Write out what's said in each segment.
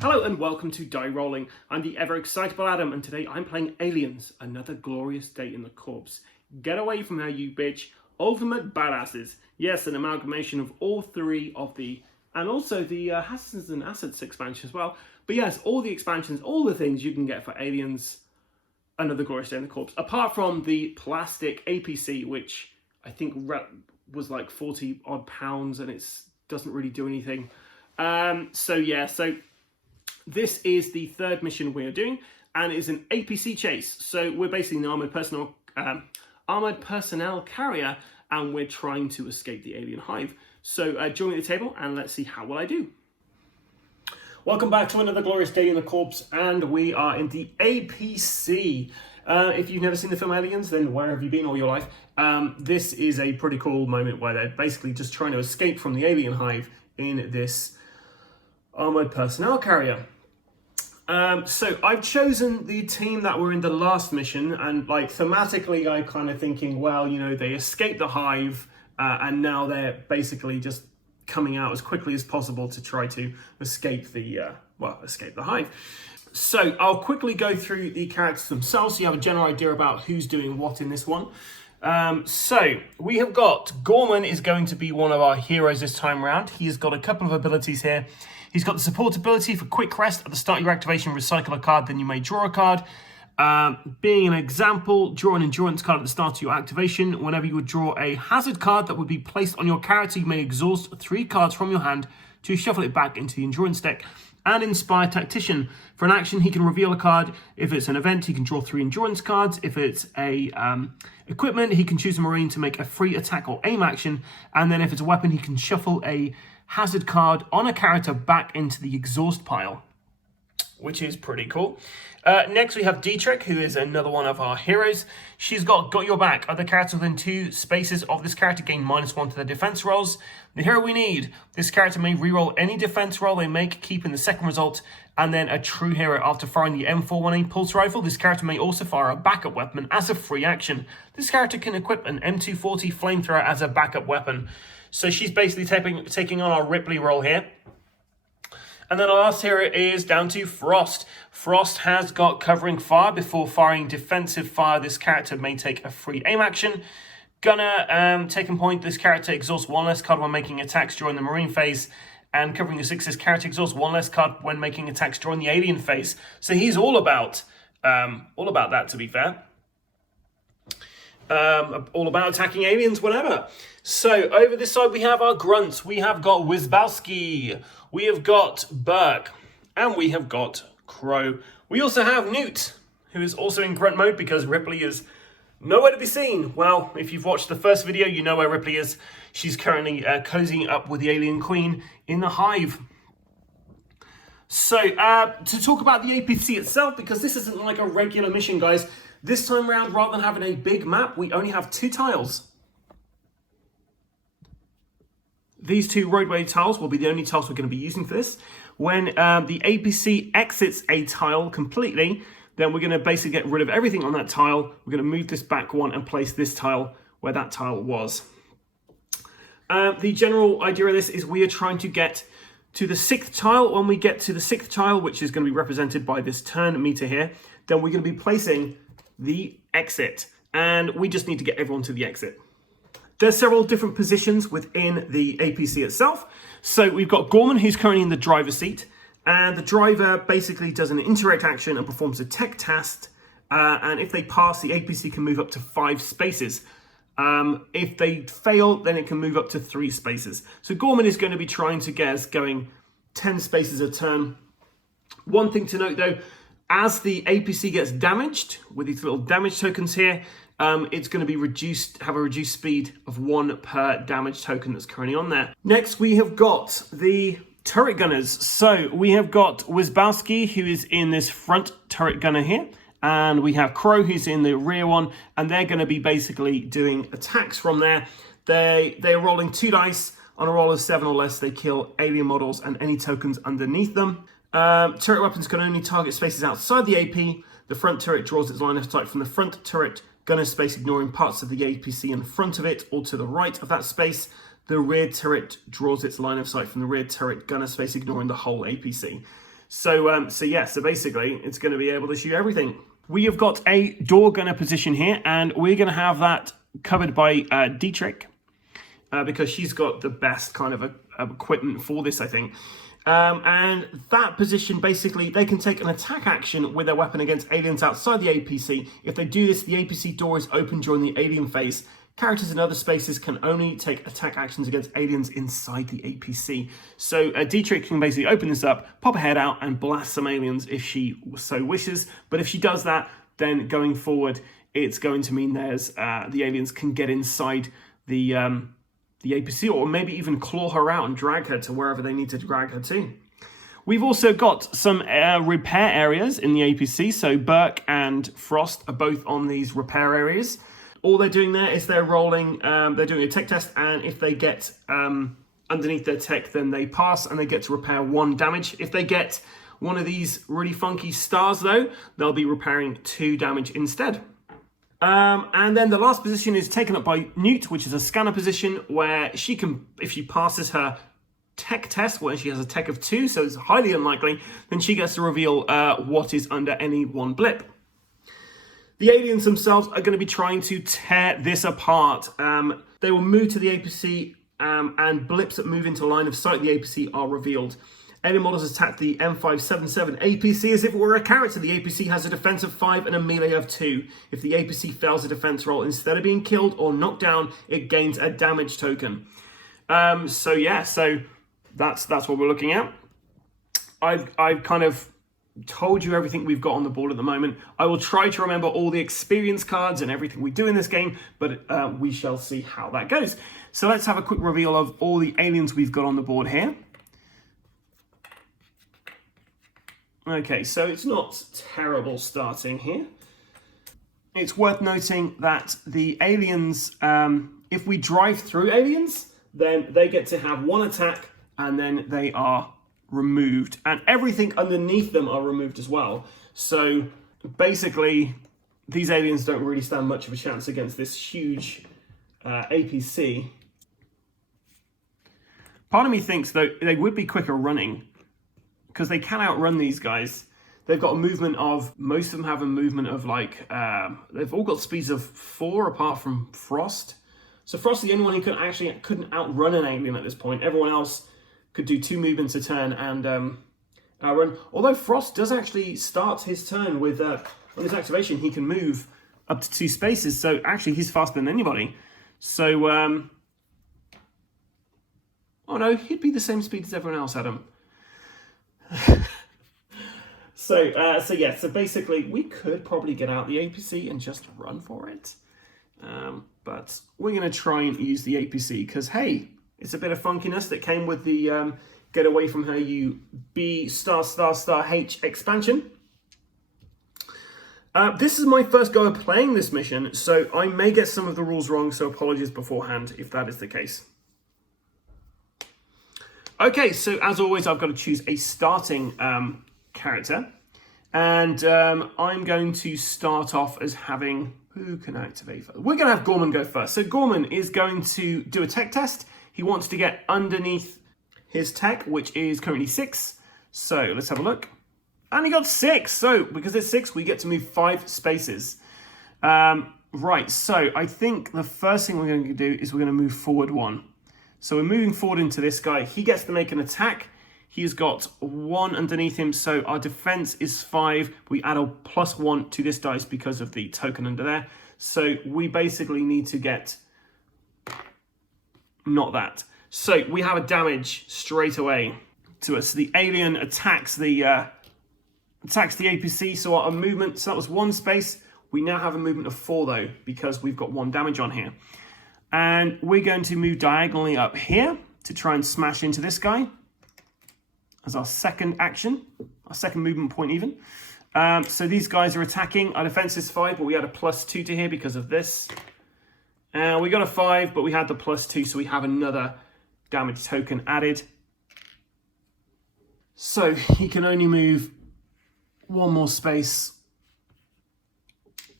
Hello and welcome to Die Rollin. I'm the ever excitable Adam, and today I'm playing Aliens, Another Glorious Day in the Corpse. Get away from her, you bitch. Ultimate badasses. Yes, an amalgamation of all three of the, and also the Hazards and Assets expansion as well. But yes, all the expansions, all the things you can get for Aliens, Another Glorious Day in the Corpse. Apart from the plastic APC, which I think was like 40 odd pounds, and it doesn't really do anything. So this is the third mission we're doing, and it's an APC Chase. So we're basically an armored personnel carrier, and we're trying to escape the alien hive. So join me at the table, and let's see how well I do. Welcome back to Another Glorious Day in the Corpse, and we are in the APC. If you've never seen the film Aliens, then where have you been all your life? This is a pretty cool moment where they're basically just trying to escape from the alien hive in this armored personnel carrier. So I've chosen the team that were in the last mission, and like thematically I'm kind of thinking, well, you know, they escaped the hive and now they're basically just coming out as quickly as possible to try to escape the hive. So I'll quickly go through the characters themselves so you have a general idea about who's doing what in this one. So we have got Gorman is going to be one of our heroes this time around. He's got a couple of abilities here. He's got the support ability for quick rest. At the start of your activation, recycle a card, then you may draw a card. Being an example, draw an endurance card at the start of your activation. Whenever you would draw a hazard card that would be placed on your character, you may exhaust 3 cards from your hand to shuffle it back into the endurance deck. And Inspire Tactician. For an action, he can reveal a card. If it's an event, he can draw 3 endurance cards. If it's a equipment, he can choose a marine to make a free attack or aim action. And then if it's a weapon, he can shuffle a hazard card on a character back into the exhaust pile, which is pretty cool. Next, we have Dietrich, who is another one of our heroes. She's got Your Back. Other characters within 2 spaces of this character gain -1 to their defense rolls. The hero we need. This character may reroll any defense roll they make, keeping the second result. And then a true hero. After firing the M418 pulse rifle, this character may also fire a backup weapon as a free action. This character can equip an M240 flamethrower as a backup weapon. So she's basically taking on our Ripley role here. And then our last hero is down to Frost. Frost has got covering fire. Before firing defensive fire, this character may take a free aim action. Gunner, taking point, this character exhausts 1 less card when making attacks during the marine phase. And covering the 6, this character exhausts 1 less card when making attacks during the alien phase. So he's all about that, to be fair. All about attacking aliens whenever. So over this side we have our grunts. We have got Wisbowski, we have got Burke, and we have got Crow. We also have Newt, who is also in grunt mode because Ripley is nowhere to be seen. Well, if you've watched the first video, you know where Ripley is. She's currently cozying up with the alien queen in the hive. So to talk about the APC itself, because this isn't like a regular mission, guys. This time around, rather than having a big map, we only have 2 tiles. These 2 roadway tiles will be the only tiles we're going to be using for this. When the APC exits a tile completely, then we're going to basically get rid of everything on that tile. We're going to move this back 1 and place this tile where that tile was. The general idea of this is we are trying to get to the 6th tile. When we get to the 6th tile, which is going to be represented by this turn meter here, then we're going to be placing the exit, and we just need to get everyone to the exit. There's several different positions within the APC itself. So we've got Gorman, who's currently in the driver's seat, and the driver basically does an interact action and performs a tech test, and if they pass, the APC can move up to 5 spaces. If they fail, then it can move up to 3 spaces. So Gorman is going to be trying to get us going 10 spaces a turn. One thing to note though, as the APC gets damaged with these little damage tokens here, it's going to be have a reduced speed of 1 per damage token that's currently on there. Next, we have got the turret gunners. So we have got Wisbowski, who is in this front turret gunner here. And we have Crow, who's in the rear one. And they're going to be basically doing attacks from there. They're rolling 2 dice. On a roll of 7 or less, they kill alien models and any tokens underneath them. Turret weapons can only target spaces outside the AP. The front turret draws its line of sight from the front turret gunner space, ignoring parts of the APC in front of it or to the right of that space. The rear turret draws its line of sight from the rear turret gunner space, ignoring the whole APC. So basically it's going to be able to shoot everything. We have got a door gunner position here, and we're going to have that covered by Dietrich, because she's got the best kind of equipment for this, I think. And that position, basically, they can take an attack action with their weapon against aliens outside the APC. If they do this, the APC door is open during the alien phase. Characters in other spaces can only take attack actions against aliens inside the APC. So Dietrich can basically open this up, pop her head out, and blast some aliens if she so wishes. But if she does that, then going forward, it's going to mean there's the aliens can get inside the APC, or maybe even claw her out and drag her to wherever they need to drag her to. We've also got some repair areas in the APC, so Burke and Frost are both on these repair areas. All they're doing there is they're rolling, they're doing a tech test, and if they get underneath their tech, then they pass and they get to repair 1 damage. If they get one of these really funky stars though, they'll be repairing 2 damage instead. And then the last position is taken up by Newt, which is a scanner position where she can, if she passes her tech test, where she has a tech of 2, so it's highly unlikely, then she gets to reveal what is under any one blip. The aliens themselves are going to be trying to tear this apart. They will move to the APC, and blips that move into line of sight of the APC are revealed. Alien models attack the M577 APC as if it were a character. The APC has a defense of 5 and a melee of 2. If the APC fails a defense roll, instead of being killed or knocked down, it gains a damage token. So that's what we're looking at. I've kind of told you everything we've got on the board at the moment. I will try to remember all the experience cards and everything we do in this game, but we shall see how that goes. So let's have a quick reveal of all the aliens we've got on the board here. Okay, so it's not terrible starting here. It's worth noting that the aliens, if we drive through aliens, then they get to have 1 attack and then they are removed. And everything underneath them are removed as well. So basically, these aliens don't really stand much of a chance against this huge APC. Part of me thinks, though, they would be quicker running, because they can outrun these guys. They've got a movement of, most of them have a movement of like, they've all got speeds of 4 apart from Frost. So Frost is the only one who couldn't outrun an alien at this point. Everyone else could do 2 movements a turn and outrun. Although Frost does actually start his turn with, on his activation, he can move up to 2 spaces. So actually he's faster than anybody. So, oh no, he'd be the same speed as everyone else, Adam. So basically we could probably get out the APC and just run for it, but we're going to try and use the APC because, hey, it's a bit of funkiness that came with the Get Away From Her You B ***H expansion. This is my first go of playing this mission, so I may get some of the rules wrong, so apologies beforehand if that is the case. Okay, so as always, I've got to choose a starting character. And I'm going to start off as having... Who can activate first? We're going to have Gorman go first. So Gorman is going to do a tech test. He wants to get underneath his tech, which is currently 6. So let's have a look. And he got 6. So because it's 6, we get to move 5 spaces. Right, so I think the first thing we're going to do is we're going to move forward 1. So we're moving forward into this guy. He gets to make an attack. He's got 1 underneath him, so our defense is 5. We add a +1 to this dice because of the token under there. So we basically need to get not that. So we have a damage straight away to us. The alien attacks the APC, so our movement, so that was 1 space. We now have a movement of 4 though, because we've got 1 damage on here. And we're going to move diagonally up here to try and smash into this guy as our second action, our second movement point even. So these guys are attacking. Our defense is 5, but we had a +2 to here because of this. We got a 5, but we had the +2, so we have another damage token added. So he can only move 1 more space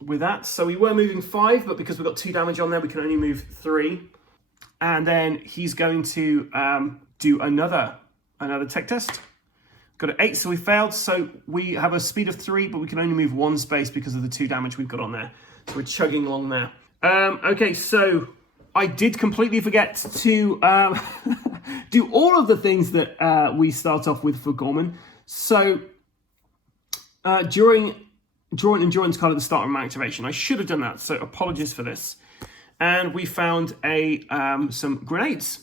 with that. So we were moving 5, but because we've got 2 damage on there, we can only move 3. And then he's going to do another tech test, Got an 8, so we failed. So we have a speed of 3, but we can only move 1 space because of the 2 damage we've got on there. So we're chugging along there. Okay, so I did completely forget to do all of the things that we start off with for Gorman. So during draw an endurance card at the start of my activation, I should have done that. So apologies for this. And we found some grenades.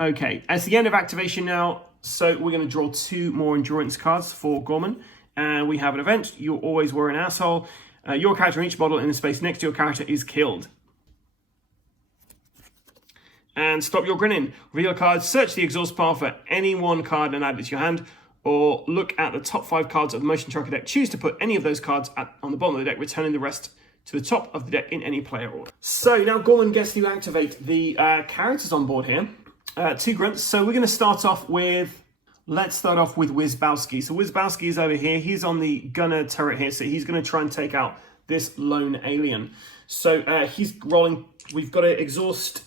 Okay, it's the end of activation now. So we're going to draw 2 more endurance cards for Gorman. And we have an event. You always were an asshole. Your character in each model in the space next to your character is killed. And stop your grinning. Reveal a card, search the exhaust pile for any one card and add it to your hand. Or look at the top 5 cards of the motion tracker deck. Choose to put any of those cards on the bottom of the deck, returning the rest to the top of the deck in any player order. So now Gorman gets to activate the characters on board here. 2 grunts. So we're going to start off with, let's start off with Wizbowski. So Wizbowski is over here. He's on the gunner turret here. So he's going to try and take out this lone alien. So he's rolling. We've got to exhaust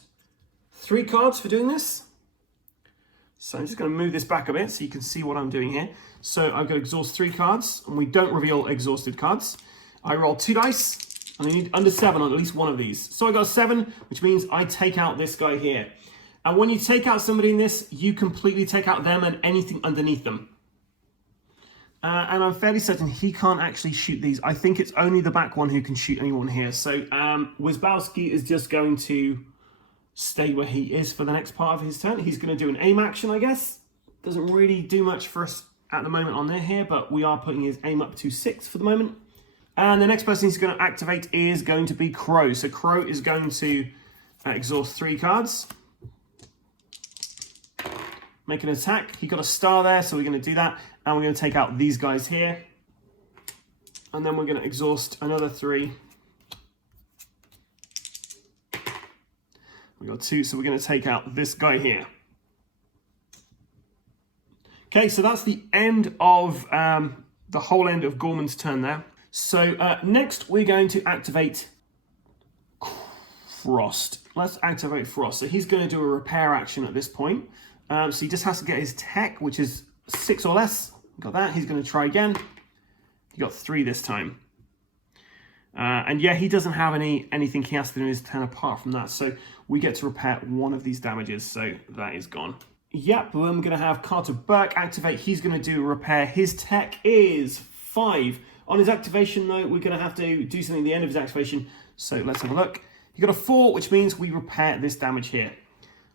3 cards for doing this. So I'm just going to move this back a bit so you can see what I'm doing here. So I've got to exhaust 3 cards, and we don't reveal exhausted cards. I roll 2 dice, and I need under 7 on at least one of these. So I got a 7, which means I take out this guy here. And when you take out somebody in this, you completely take out them and anything underneath them. And I'm fairly certain he can't actually shoot these. I think it's only the back one who can shoot anyone here. So Wizbowski is just going to stay where he is for the next part of his turn. He's going to do an aim action, I guess. Doesn't really do much for us at the moment on there here, but we are putting his aim up to 6 for the moment. And the next person he's going to activate is going to be Crow. So Crow is going to exhaust 3 cards. Make an attack. He got a star there, so we're going to do that. And we're going to take out these guys here. And then we're going to exhaust another 3. We got 2, so we're going to take out this guy here. Okay, so that's the end of the whole end of Gorman's turn there. So next we're going to activate Frost. Let's activate Frost. So he's going to do a repair action at this point. So he just has to get his tech, which is 6 or less. Got that. He's going to try again. He got 3 this time. And yeah, he doesn't have anything he has to do in his turn apart from that. So we get to repair 1 of these damages. So that is gone. Yep, then we're going to have Carter Burke activate. He's going to do a repair. His tech is 5. On his activation, though, we're going to have to do something at the end of his activation. So let's have a look. He got a 4, which means we repair this damage here.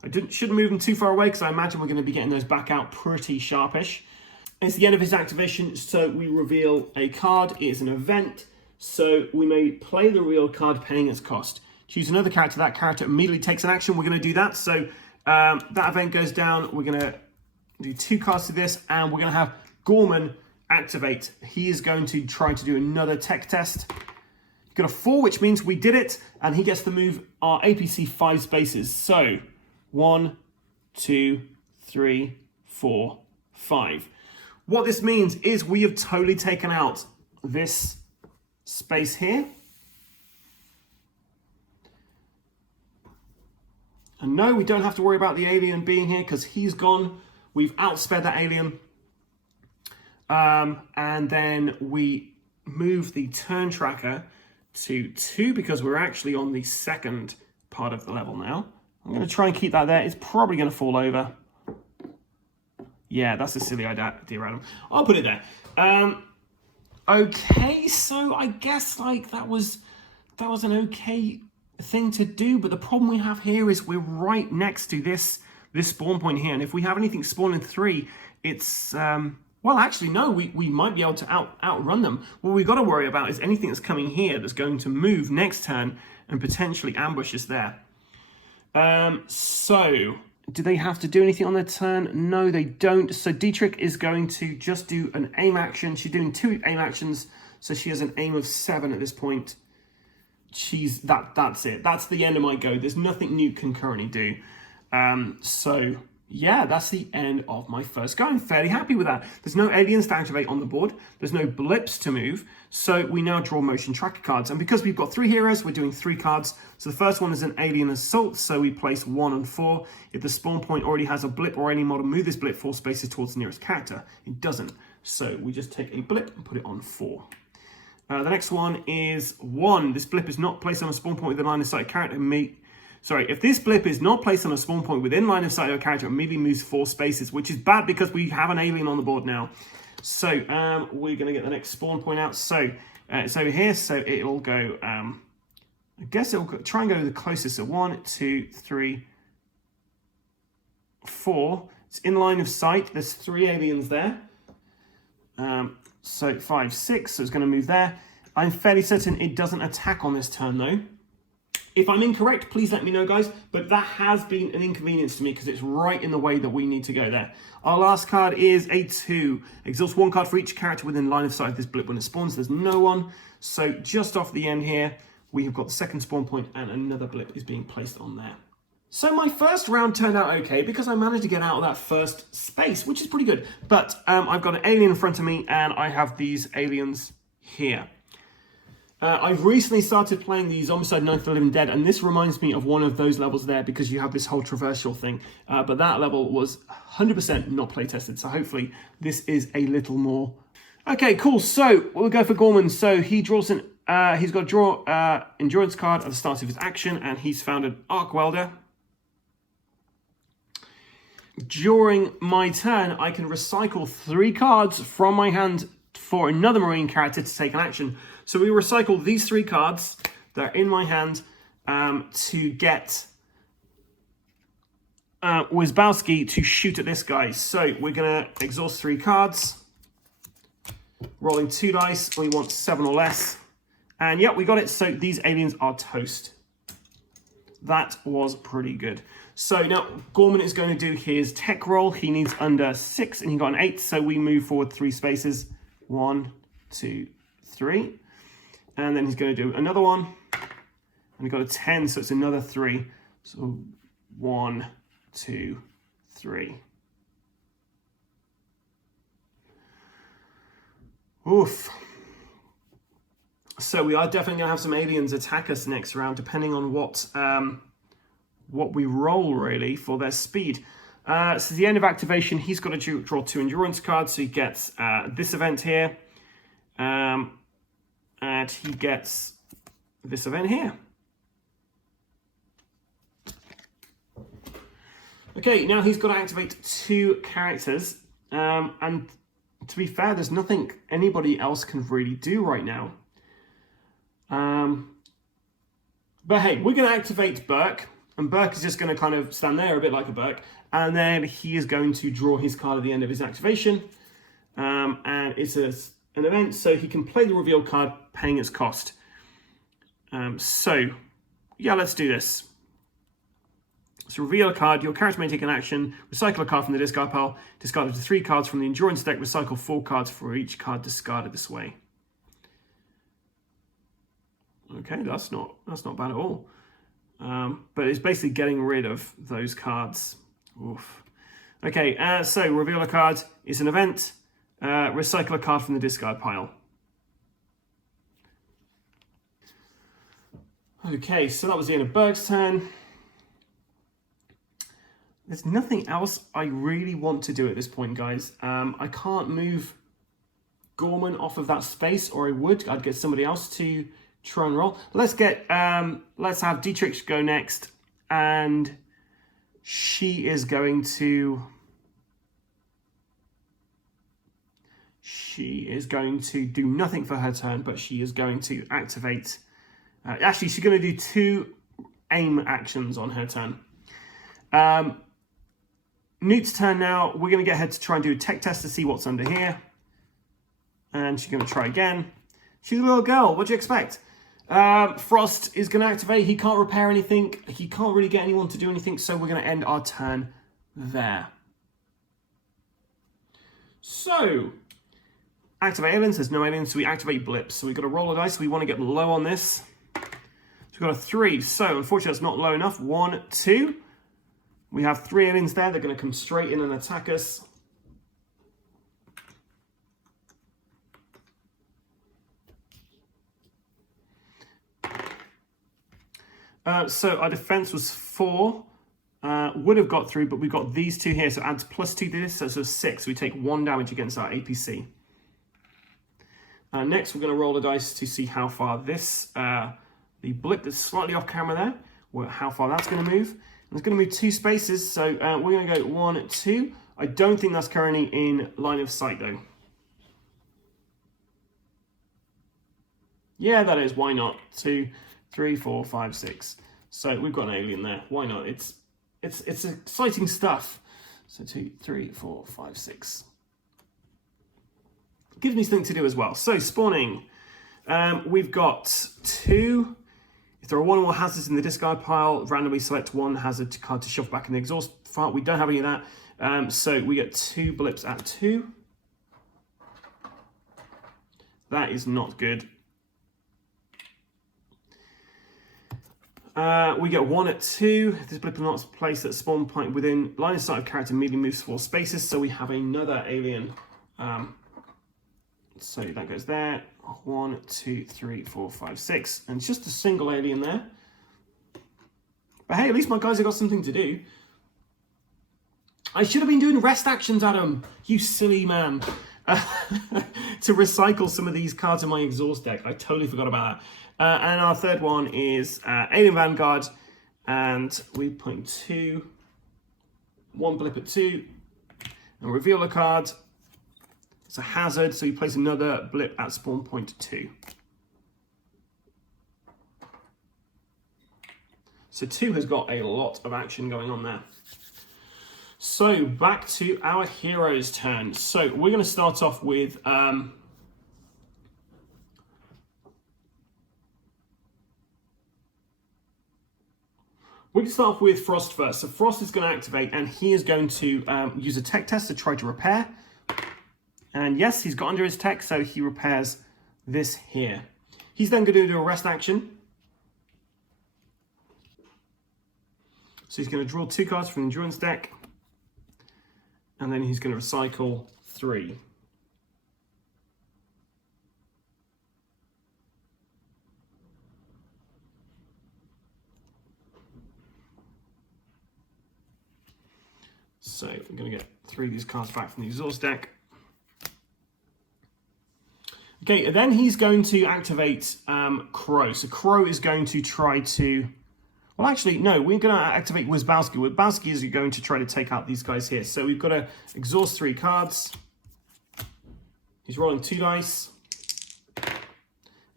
I shouldn't move them too far away because I imagine we're going to be getting those back out pretty sharpish. It's the end of his activation, so we reveal a card. It is an event, so we may play the real card paying its cost. Choose another character. That character immediately takes an action. We're going to do that. So that event goes down. We're going to do 2 cards to this, and we're going to have Gorman activate. He is going to try to do another tech test. He got a 4, which means we did it, and he gets to move our APC 5 spaces. So 1, 2, 3, 4, 5. What this means is we have totally taken out this space here. And no, we don't have to worry about the alien being here because he's gone. We've outsped that alien. And then we move the turn tracker to 2 because we're actually on the second part of the level now. I'm going to try and keep that there. It's probably going to fall over. Yeah, that's a silly idea, Adam. I'll put it there. Okay, so I guess like that was an okay thing to do, but the problem we have here is we're right next to this spawn point here, and if we have anything spawn in 3, it's well, actually no, we might be able to outrun them. What we've got to worry about is anything that's coming here that's going to move next turn and potentially ambush us there. So do they have to do anything on their turn? No, they don't. So Dietrich is going to just do an aim action. She's doing 2 aim actions, so she has an aim of 7 at this point. That's it. That's the end of my go. There's nothing Newt can currently do. So yeah, that's the end of my first go. I'm fairly happy with that. There's no aliens to activate on the board. There's no blips to move. So we now draw motion tracker cards. And because we've got 3 heroes, we're doing 3 cards. So the first one is an alien assault. So we place 1 and 4. If the spawn point already has a blip or any model, move this blip 4 spaces towards the nearest character. It doesn't. So we just take a blip and put it on 4. The next one is 1. This blip is not placed on a spawn point with a line of sight character. If this blip is not placed on a spawn point within line of sight of a character, it immediately moves 4 spaces, which is bad because we have an alien on the board now. So we're going to get the next spawn point out. So it's over here, so it'll go, I guess it'll try and go to the closest. So 1, 2, 3, 4. It's in line of sight. There's 3 aliens there. So 5, 6, so it's going to move there. I'm fairly certain it doesn't attack on this turn though. If I'm incorrect, please let me know, guys, but that has been an inconvenience to me because it's right in the way that we need to go there. Our last card is a 2. Exhaust 1 card for each character within line of sight of this blip when it spawns. There's no one. So just off the end here, we have got the second spawn point and another blip is being placed on there. So my first round turned out okay because I managed to get out of that first space, which is pretty good. But I've got an alien in front of me and I have these aliens here. I've recently started playing the Zombicide Night of the Living Dead, and this reminds me of one of those levels there because you have this whole traversal thing. But that level was 100% not play tested, so hopefully this is a little more. Okay, cool. So we'll go for Gorman. So he draws an. He's got to draw endurance card at the start of his action, and he's found an arc welder. During my turn, I can recycle 3 cards from my hand for another marine character to take an action. So we recycle these 3 cards that are in my hand to get Wizbowski to shoot at this guy. So we're going to exhaust 3 cards, rolling 2 dice. We want 7 or less. And yeah, we got it. So these aliens are toast. That was pretty good. So now Gorman is going to do his tech roll. He needs under 6 and he got an 8. So we move forward 3 spaces. 1, 2, 3. And then he's going to do another one. And he got a 10, so it's another 3. So 1, 2, 3. Oof. So we are definitely going to have some aliens attack us next round, depending on what we roll, really, for their speed. So at the end of activation, he's got to draw 2 endurance cards. So he gets this event here. And he gets this event here. Okay, now he's got to activate 2 characters. And to be fair, there's nothing anybody else can really do right now. But hey, we're going to activate Burke. And Burke is just going to kind of stand there a bit like a Burke. And then he is going to draw his card at the end of his activation. And it's an event, so he can play the reveal card, paying its cost. So, yeah, let's do this. So reveal a card, your character may take an action, recycle a card from the discard pile, discard up to 3 cards from the endurance deck, recycle 4 cards for each card discarded this way. Okay, that's not bad at all. But it's basically getting rid of those cards. Oof. Okay, so reveal a card is an event. Recycle a card from the discard pile. Okay, so that was the end of Berg's turn. There's nothing else I really want to do at this point, guys. I can't move Gorman off of that space, or I would. I'd get somebody else to try and roll. Let's have Dietrich go next, and she is going to do nothing for her turn, but she is going to activate. Actually, she's going to do 2 aim actions on her turn. Newt's turn now. We're going to get her to try and do a tech test to see what's under here. And she's going to try again. She's a little girl. What do you expect? Frost is going to activate. He can't repair anything. He can't really get anyone to do anything. So we're going to end our turn there. So, activate aliens. There's no aliens. So we activate blips. So we've got to roll a dice. We want to get low on this. So we've got a 3. So unfortunately, that's not low enough. 1, 2. We have 3 aliens there. They're going to come straight in and attack us. So our defense was 4. Would have got through, but we've got these 2 here, so it adds +2 to this, so it's 6. We take 1 damage against our APC. Next, we're going to roll a dice to see how far this, the blip that's slightly off camera there, how far that's going to move. And it's going to move 2 spaces, so we're going to go 1, 2. I don't think that's currently in line of sight, though. Yeah, that is. Why not? 2, 3, 4, 5, 6. So we've got an alien there. Why not? It's exciting stuff. So 2, 3, 4, 5, 6. Gives me something to do as well. So spawning, we've got 2. If there are 1 or more hazards in the discard pile, randomly select 1 hazard card to shove back in the exhaust file. We don't have any of that. So we get 2 blips at 2. That is not good. We get 1 at 2. If this blip is not placed at spawn point within line of sight of character, immediately moves 4 spaces. So we have another alien. So that goes there. 1, 2, 3, 4, 5, 6. And it's just a single alien there. But hey, at least my guys have got something to do. I should have been doing rest actions, Adam. You silly man. To recycle some of these cards in my exhaust deck. I totally forgot about that. And our third one is Alien Vanguard. And we put 2. 1 blip at 2. And reveal a card. It's a hazard, so you place another blip at spawn point 2. So 2 has got a lot of action going on there. So back to our hero's turn. So we're going to start off with Frost first. So Frost is going to activate, and he is going to use a tech test to try to repair. And yes, he's got under his tech, so he repairs this here. He's then going to do a rest action. So he's going to draw 2 cards from the endurance deck. And then he's going to recycle 3. So we're going to get 3 of these cards back from the exhaust deck. Okay, then he's going to activate Crow. So Crow is going to try to... Well, actually, no, we're going to activate Wazbowski. Wazbowski is going to try to take out these guys here. So we've got to exhaust 3 cards. He's rolling 2 dice. And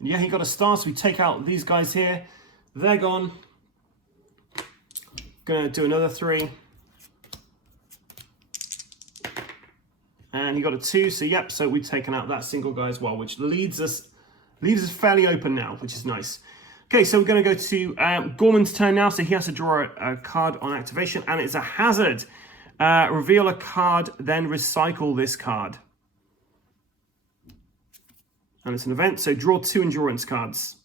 yeah, he got a star, so we take out these guys here. They're gone. Going to do another 3. And he got a 2, so yep, so we've taken out that single guy as well, which leaves us fairly open now, which is nice. Okay, so we're going to go to Gorman's turn now, so he has to draw a card on activation, and it's a hazard. Reveal a card, then recycle this card. And it's an event, so draw 2 endurance cards.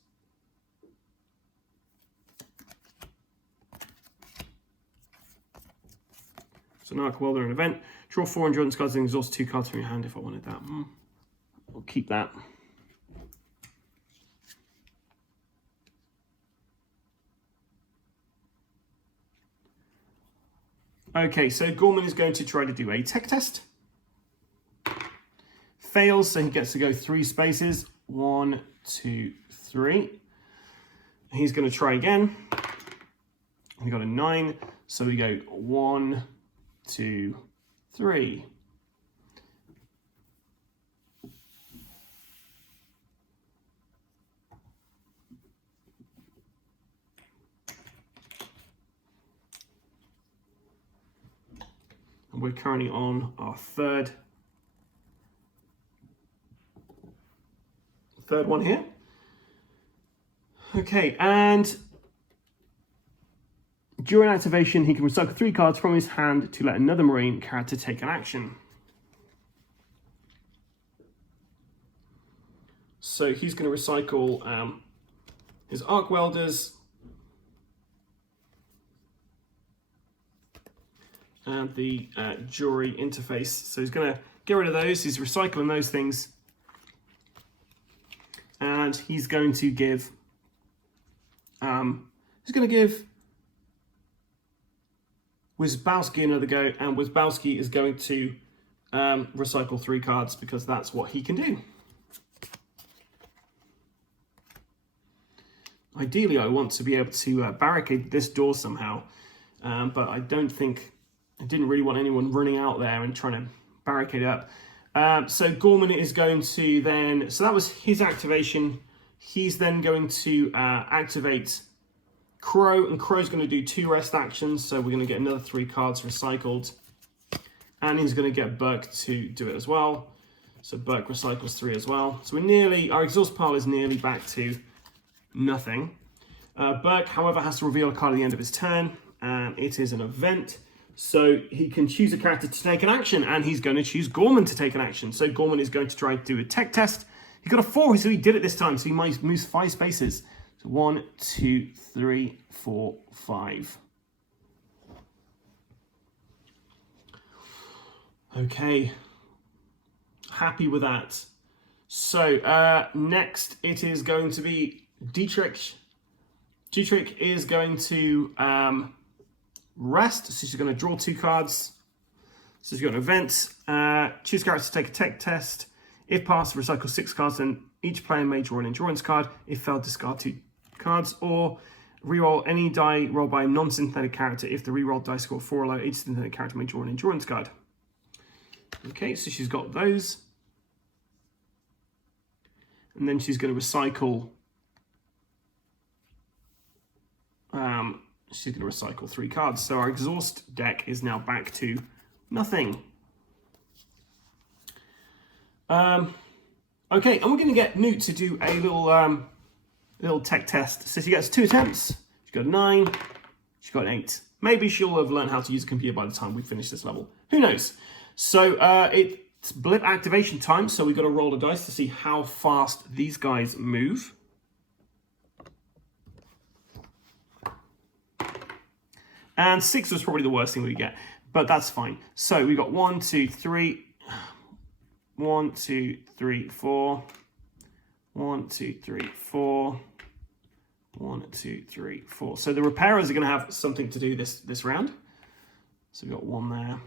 So now while they're an event, draw 4 endurance cards and exhaust 2 cards from your hand if I wanted that. I'll keep that. Okay, so Gorman is going to try to do a tech test. Fails, so he gets to go 3 spaces. 1, 2, 3. He's going to try again. He got a 9, so we go 1, 2, 3. And we're currently on our third one here. Okay, and during activation, he can recycle 3 cards from his hand to let another Marine character take an action. So he's going to recycle his arc welders. and the jury interface. So he's going to get rid of those. He's recycling those things. And he's going to give, Wizbowski another go, and Wizbowski is going to recycle 3 cards because that's what he can do. Ideally, I want to be able to barricade this door somehow, but I didn't really want anyone running out there and trying to barricade it up. So Gorman is going to then, so that was his activation. He's then going to activate Crow, and Crow's going to do 2 rest actions, so we're going to get another 3 cards recycled. And he's going to get Burke to do it as well. So Burke recycles 3 as well. So our exhaust pile is nearly back to nothing. Burke, however, has to reveal a card at the end of his turn, and it is an event. So he can choose a character to take an action, and he's going to choose Gorman to take an action. So Gorman is going to try to do a tech test. He got a 4, so he did it this time, so he moves 5 spaces. So 1, 2, 3, 4, 5. Okay. Happy with that. So next it is going to be Dietrich. Dietrich is going to rest, so she's going to draw 2 cards. So she's got an event. Choose character to take a tech test. If passed, recycle 6 cards, and each player may draw an endurance card. If failed, discard 2 cards, or reroll any die rolled by a non-synthetic character. If the rerolled die score 4 or lower, each synthetic character may draw an endurance card. Okay, so she's got those. And then she's going to recycle. She's going to recycle 3 cards. So our exhaust deck is now back to nothing. Okay, and we're going to get Newt to do a little tech test. So she gets 2 attempts. She got a 9. She got an 8. Maybe she'll have learned how to use a computer by the time we finish this level. Who knows? So it's blip activation time. So we've got to roll a dice to see how fast these guys move. And 6 was probably the worst thing we get, but that's fine. So we got 1, 2, 3. 1, 2, 3, 4. 1, 2, 3, 4. 1, 2, 3, 4. So the repairers are going to have something to do this round. So we've got 1 there.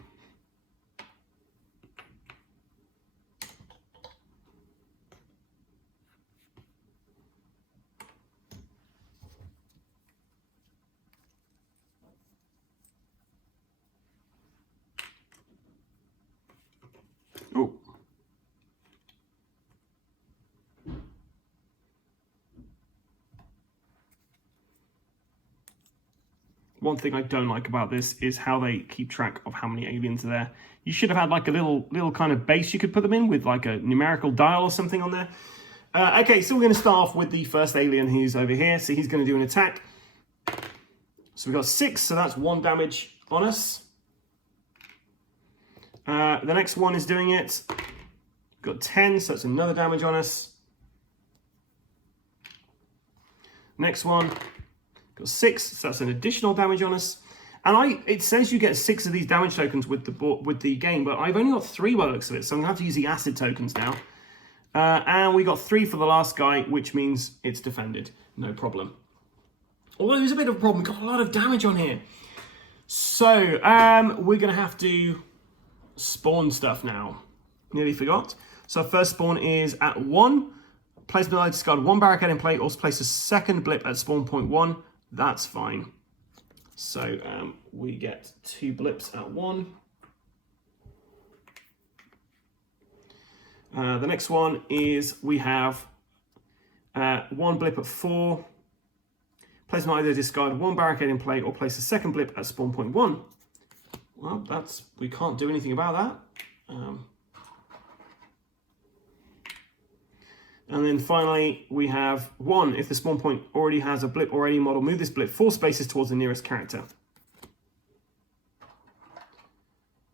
Oh. One thing I don't like about this is how they keep track of how many aliens are there. You should have had like a little kind of base you could put them in with like a numerical dial or something on there. Okay, so we're going to start off with the first alien who's over here. So he's going to do an attack. So we've got 6, so that's 1 damage on us. The next one is doing it. Got 10, so that's another damage on us. Next one, got 6, so that's an additional damage on us. And it says you get 6 of these damage tokens with the game, but I've only got 3 by the looks of it, so I'm gonna have to use the acid tokens now. And we got 3 for the last guy, which means it's defended, no problem. Although there's a bit of a problem, we've got a lot of damage on here. So we're gonna have to spawn stuff now. Nearly forgot. So first spawn is at 1. Place an ally, discard 1 barricade in play. Also place a second blip at spawn point 1. That's fine. So we get 2 blips at 1. The next one is we have 1 blip at 4. Place an ally, discard 1 barricade in play, or place a second blip at spawn point 1. Well, we can't do anything about that. And then finally, we have 1. If the spawn point already has a blip or any model, move this blip 4 spaces towards the nearest character.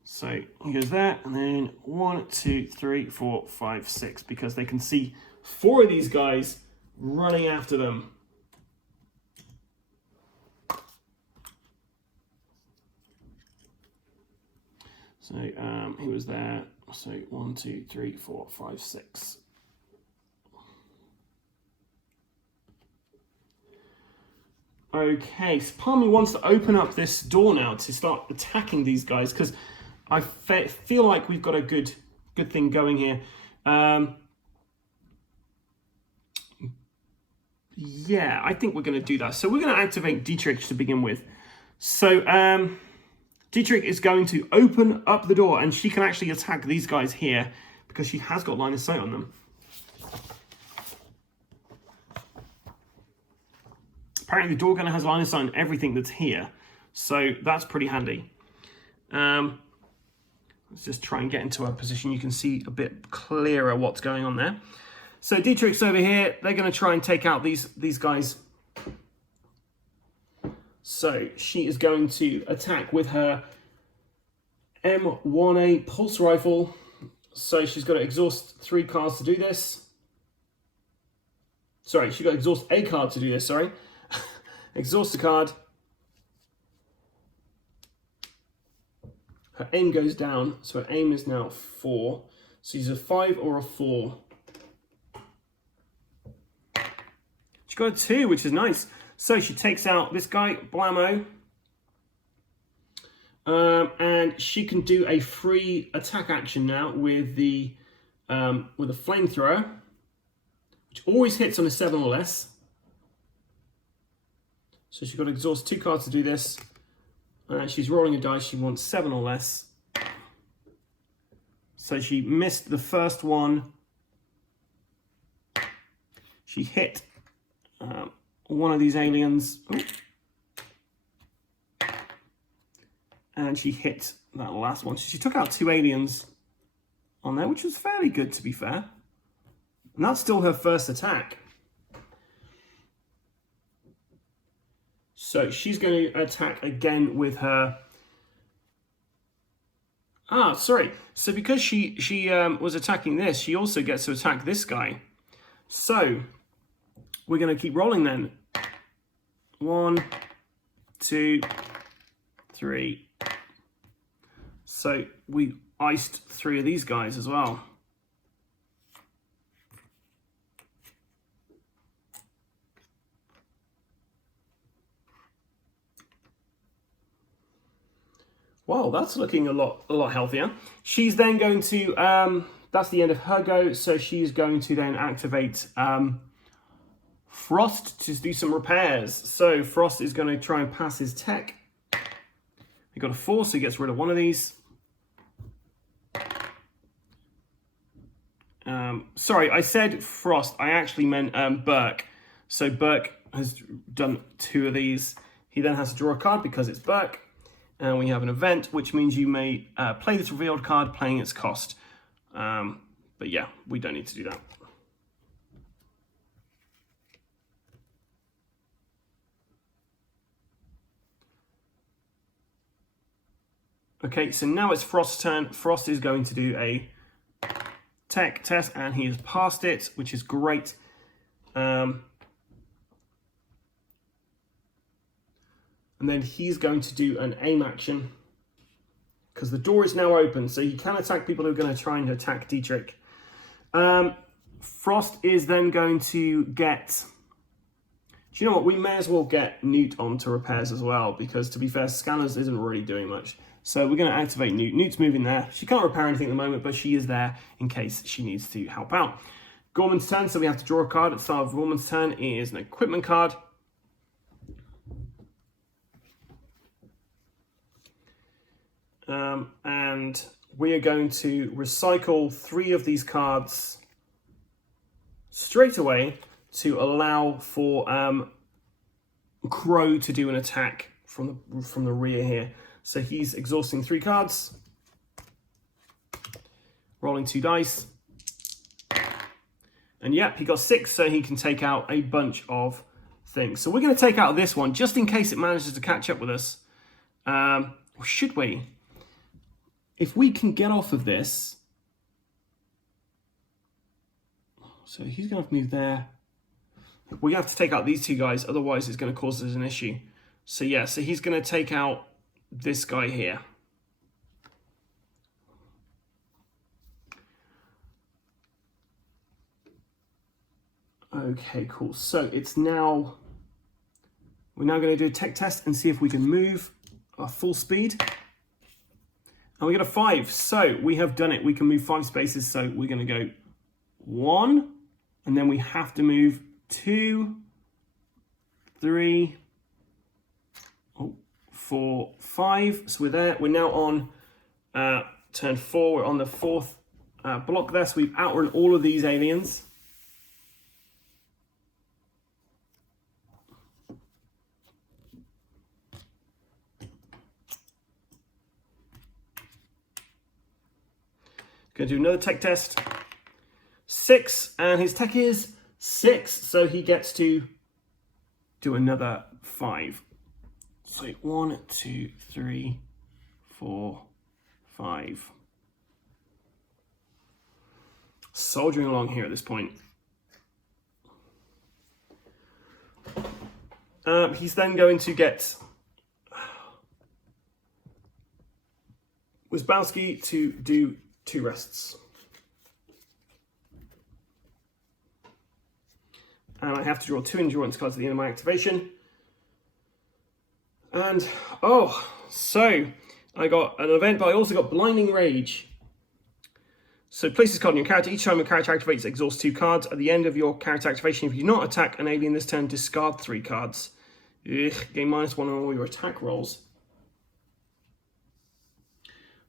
So he goes there, and then 1, 2, 3, 4, 5, 6, because they can see 4 of these guys running after them. So he was there. So 1, 2, 3, 4, 5, 6. Okay, so part of me wants to open up this door now to start attacking these guys because I feel like we've got a good thing going here. Yeah, I think we're going to do that. So we're going to activate Dietrich to begin with. So Dietrich is going to open up the door, and she can actually attack these guys here because she has got line of sight on them. Apparently the door gunner has line of sight on everything that's here, so that's pretty handy. Let's just try and get into a position you can see a bit clearer what's going on there. So Dietrich's over here. They're going to try and take out these guys. So she is going to attack with her M1A pulse rifle. So she's got to exhaust 3 cards to do this. Sorry, she's got to exhaust a card to do this, sorry. Exhaust a card. Her aim goes down, so her aim is now 4. So she's a 5 or a 4. She got a 2, which is nice. So she takes out this guy, blammo. And she can do a free attack action now with a flamethrower, which always hits on a 7 or less. So she's got to exhaust 2 cards to do this. She's rolling a dice. She wants 7 or less. So she missed the first one. She hit one of these aliens. Ooh. And she hit that last one. So she took out 2 aliens on there, which was fairly good, to be fair. And that's still her first attack. So she's going to attack again with her... sorry. So because she was attacking this, she also gets to attack this guy. So we're going to keep rolling then. 1, 2, 3. So we iced 3 of these guys as well. Wow, that's looking a lot healthier. She's then going to, that's the end of her go, so she's going to then activate Frost to do some repairs. So Frost is going to try and pass his tech. He got a 4, so he gets rid of one of these. Sorry, I said Frost, I actually meant Burke. So Burke has done 2 of these. He then has to draw a card because it's Burke. And we have an event, which means you may play this revealed card playing its cost. But yeah, we don't need to do that. Okay, so now it's Frost's turn. Frost is going to do a tech test, and he has passed it, which is great. And then he's going to do an aim action because the door is now open, so he can attack people who are going to try and attack Dietrich. Frost is then going to get... Do you know what? We may as well get Newt onto repairs as well, because to be fair, Scanners isn't really doing much. So we're going to activate Newt. Newt's moving there. She can't repair anything at the moment, but she is there in case she needs to help out. Gorman's turn, so we have to draw a card at the start of Gorman's turn. It is an equipment card. And we are going to recycle 3 of these cards straight away to allow for Crow to do an attack from the rear here. So he's exhausting 3 cards, rolling 2 dice, and yep, he got 6, so he can take out a bunch of things. So we're going to take out this one just in case it manages to catch up with us. Or should we? If we can get off of this, so he's going to have to move there. We have to take out these 2 guys, otherwise it's going to cause us an issue. So yeah, so he's going to take out this guy here. Okay, cool. So it's now, we're now going to do a tech test and see if we can move our full speed. And we got a 5. So we have done it. We can move 5 spaces. So we're going to go 1, and then we have to move 2, 3, 4, 5. So we're there. We're now on turn 4. We're on the 4th block there. So we've outrun all of these aliens. Going to do another tech test. 6, and his tech is 6, so he gets to do another 5. So 1, 2, 3, 4, 5. Soldiering along here at this point. He's then going to get Wisbowski to do 2 rests. And I have to draw 2 endurance cards at the end of my activation. And, oh, so I got an event, but I also got Blinding Rage. So place this card on your character. Each time a character activates, exhaust 2 cards. At the end of your character activation, if you do not attack an alien this turn, discard 3 cards. Ugh, gain -1 on all your attack rolls.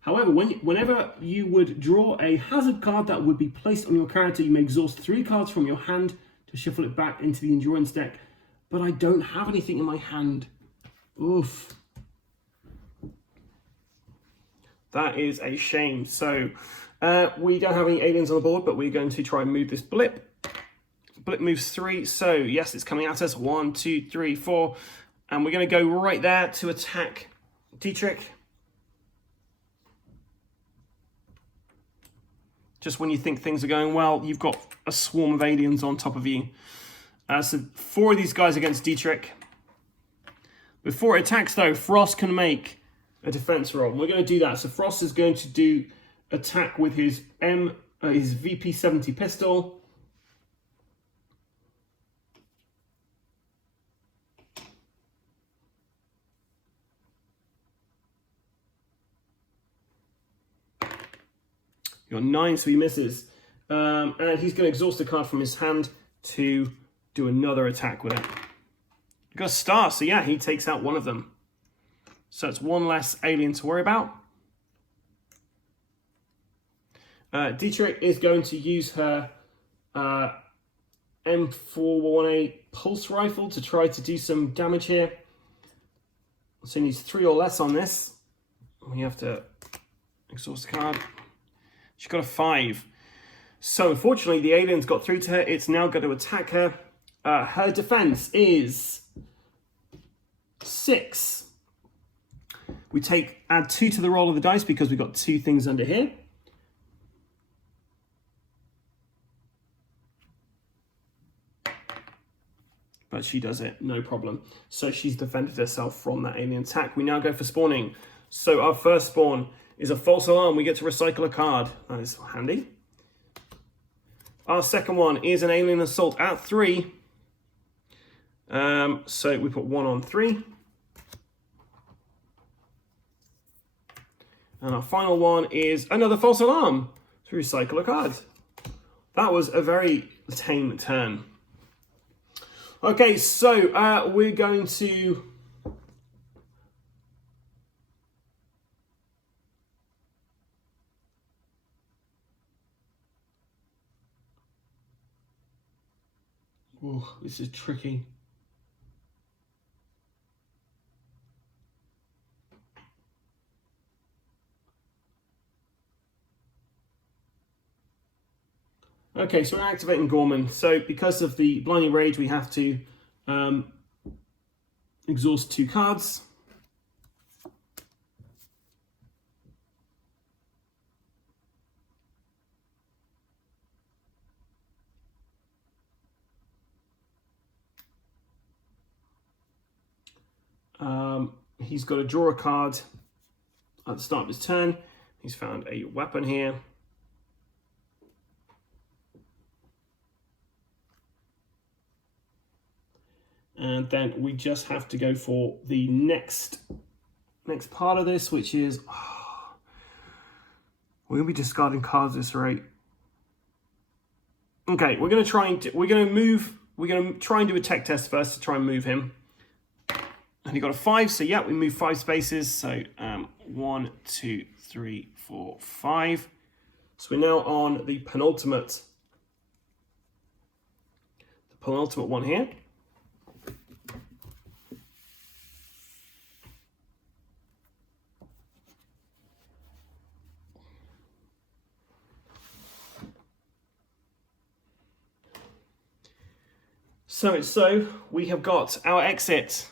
However, whenever you would draw a hazard card that would be placed on your character, you may exhaust 3 cards from your hand to shuffle it back into the endurance deck. But I don't have anything in my hand. Oof. That is a shame. So we don't have any aliens on the board, but we're going to try and move this blip. Blip moves 3. So yes, it's coming at us. 1, 2, 3, 4. And we're going to go right there to attack Dietrich. Just when you think things are going well, you've got a swarm of aliens on top of you. So 4 of these guys against Dietrich. Before it attacks, though, Frost can make a defense roll. And we're going to do that. So Frost is going to do attack with his VP-70 pistol. Got 9, so he misses. And he's going to exhaust a card from his hand to do another attack with it. He got a star, so yeah, he takes out 1 of them. So it's 1 less alien to worry about. Dietrich is going to use her M418 pulse rifle to try to do some damage here. So he needs 3 or less on this. We have to exhaust the card. She's got a 5. So unfortunately, the aliens got through to her. It's now going to attack her. Her defense is 6. We add 2 to the roll of the dice because we've got 2 things under here. But she does it, no problem. So she's defended herself from that alien attack. We now go for spawning. So our first spawn is a false alarm. We get to recycle a card. That is handy. Our second one is an alien assault at 3. So we put 1 on 3. And our final one is another false alarm to recycle a card. That was a very tame turn. Okay, so we're going to... Ooh, this is tricky. Okay, so we're activating Gorman. So because of the Blinding Rage, we have to exhaust 2 cards. He's got to draw a card at the start of his turn. He's found a weapon here. And then we just have to go for the next part of this, which is we're gonna be discarding cards at this rate. Okay, we're gonna try and do a tech test first to try and move him. And he got a 5, so yeah, we move 5 spaces. So 1, 2, 3, 4, 5. So we're now on the penultimate one here. So we have got our exit.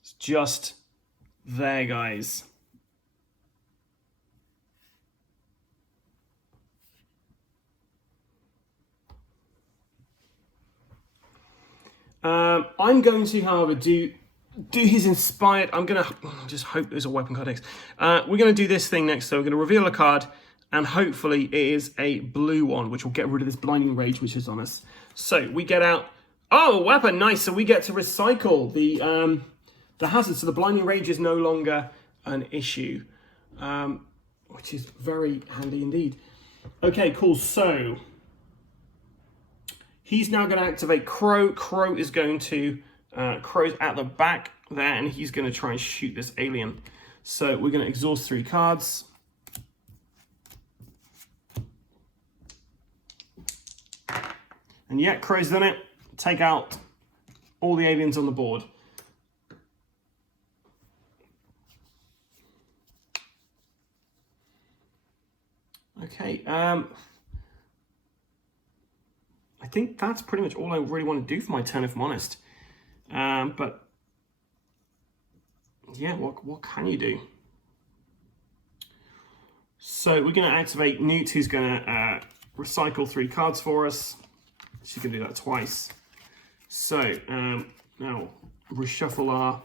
It's just there, guys. I'm going to, however, do his inspired. I'm going to just hope there's a weapon card next. We're going to do this thing next. So we're going to reveal a card, and hopefully it is a blue one, which will get rid of this blinding rage which is on us. So we get out. Oh, a weapon, nice. So we get to recycle the hazard. So the blinding rage is no longer an issue, which is very handy indeed. Okay, cool. So he's now going to activate Crow. Crow is going to, Crow's at the back there, and he's going to try and shoot this alien. So we're going to exhaust 3 cards. And yeah, Crow's done it. Take out all the aliens on the board. Okay, I think that's pretty much all I really want to do for my turn, if I'm honest. But yeah, what can you do? So we're going to activate Newt, who's going to recycle 3 cards for us. She's going to do that twice. So now reshuffle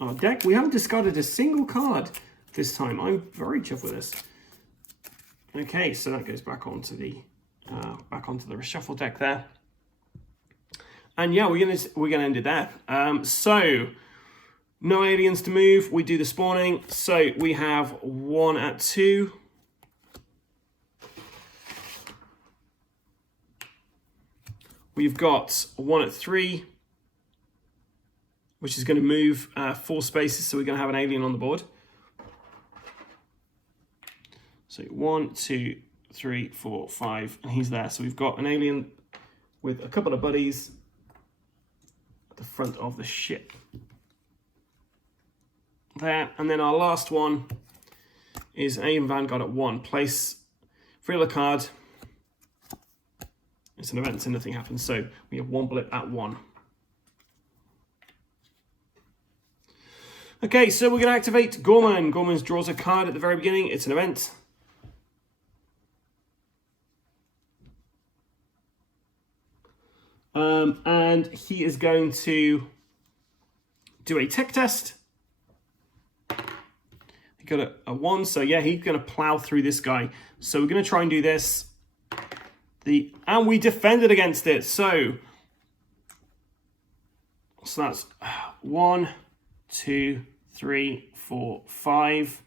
our deck. We haven't discarded a single card this time. I'm very chuffed with this. Okay, so that goes back onto the reshuffle deck there. And yeah, we're gonna end it there. So no aliens to move. We do the spawning. So we have 1 at 2. We've got 1 at 3, which is going to move 4 spaces. So we're going to have an alien on the board. So 1, 2, 3, 4, 5, and he's there. So we've got an alien with a couple of buddies at the front of the ship. There, and then our last one is Alien Vanguard at 1. Reveal a card. It's an event, so nothing happens. So we have 1 blip at 1. Okay, so we're going to activate Gorman. Gorman draws a card at the very beginning. It's an event. And he is going to do a tech test. He got a 1, so yeah, he's going to plow through this guy. So we're going to try and do this. And we defended against it. So that's 1, 2, 3, 4, 5.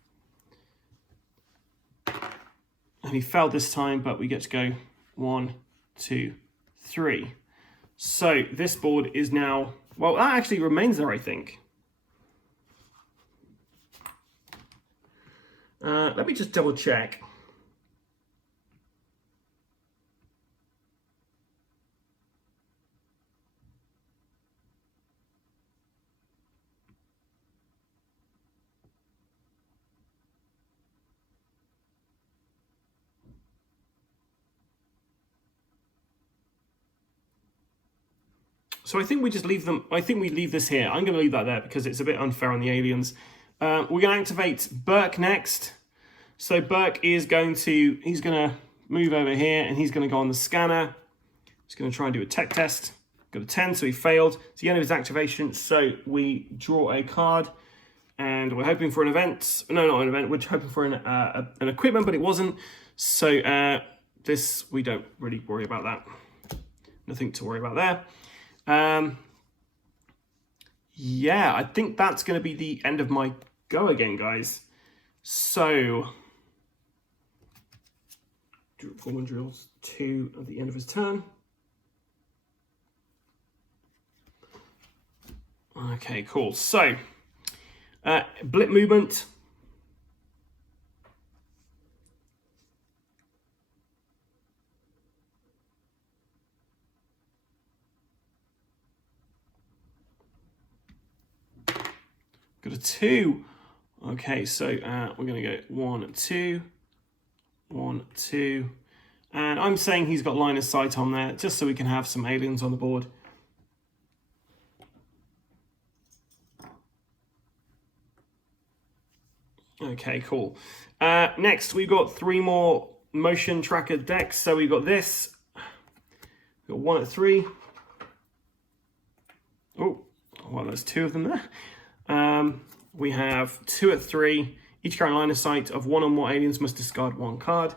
And he failed this time, but we get to go 1, 2, 3. So this board is now, well, that actually remains there, I think. Let me just double check. So I think we just leave them. I think we leave this here. I'm going to leave that there because it's a bit unfair on the aliens. We're going to activate Burke next. So Burke is he's going to move over here and he's going to go on the scanner. He's going to try and do a tech test. Got a 10, so he failed. It's the end of his activation. So we draw a card and we're hoping for an event. No, not an event. We're hoping for an equipment, but it wasn't. So this, we don't really worry about that. Nothing to worry about there. Yeah, I think that's going to be the end of my go again, guys. So, Gorman drills 2 at the end of his turn. Okay, cool. So, blip movement. Got a 2. Okay, so we're going to go 1, 2, 1, 2. And I'm saying he's got line of sight on there, just so we can have some aliens on the board. Okay, cool. Next, we've got 3 more motion tracker decks. So we've got this. We've got 1 at 3. Oh, well, there's 2 of them there. We have 2 at 3. Each current line of sight of 1 or more aliens must discard 1 card.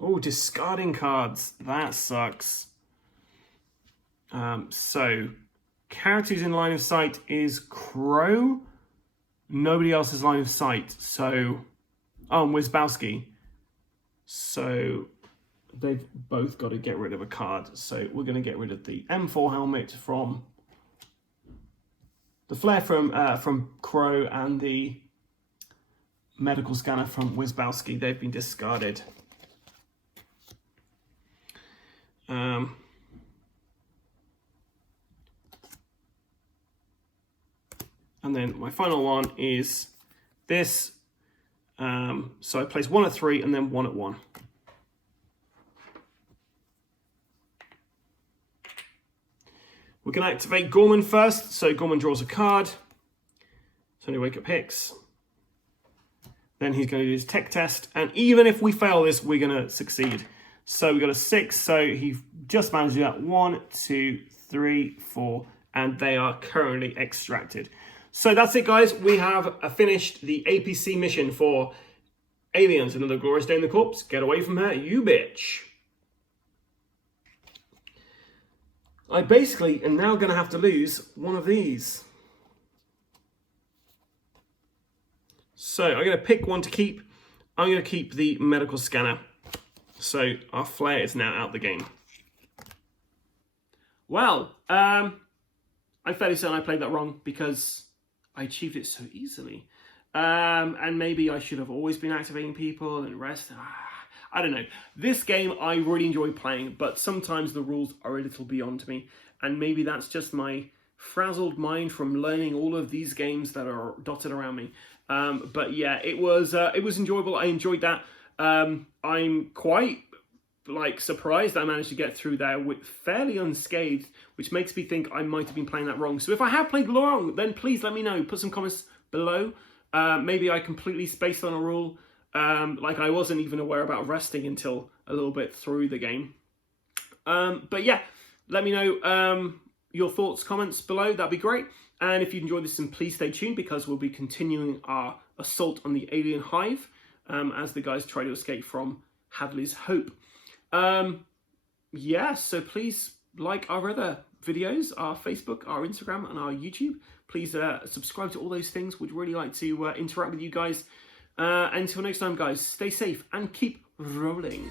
Oh, discarding cards. That sucks. So, characters in line of sight is Crow. Nobody else's line of sight. So, oh, and Wizbowski. So, they've both got to get rid of a card. So, we're going to get rid of the M4 helmet from... the flare from Crow and the medical scanner from Wizbowski. They've been discarded. And then my final one is this. So I place 1 at 3 and then 1 at 1. We're going to activate Gorman first. So Gorman draws a card. Tony Wake Up Hicks. Then he's going to do his tech test. And even if we fail this, we're going to succeed. So we got a 6. So he just managed to do that. 1, 2, 3, 4. And they are currently extracted. So that's it, guys. We have finished the APC mission for Aliens, Another Glorious Day in the Corpse. Get away from her, you bitch. I basically am now going to have to lose one of these. So I'm going to pick one to keep. I'm going to keep the medical scanner. So our flare is now out the game. Well, I'm fairly certain I played that wrong because I achieved it so easily. And maybe I should have always been activating people and rest. I don't know. This game I really enjoy playing, but sometimes the rules are a little beyond me. And maybe that's just my frazzled mind from learning all of these games that are dotted around me. But yeah, it was enjoyable. I enjoyed that. I'm quite surprised I managed to get through there with fairly unscathed, which makes me think I might have been playing that wrong. So if I have played wrong, then please let me know. Put some comments below. Maybe I completely spaced on a rule. I wasn't even aware about resting until a little bit through the game. But yeah, let me know your thoughts, comments below. That'd be great. And if you enjoyed this, then please stay tuned because we'll be continuing our assault on the alien hive as the guys try to escape from Hadley's Hope. Yeah, so please like our other videos, our Facebook, our Instagram, and our YouTube. Please subscribe to all those things. We'd really like to interact with you guys. Until next time, guys, stay safe and keep rolling.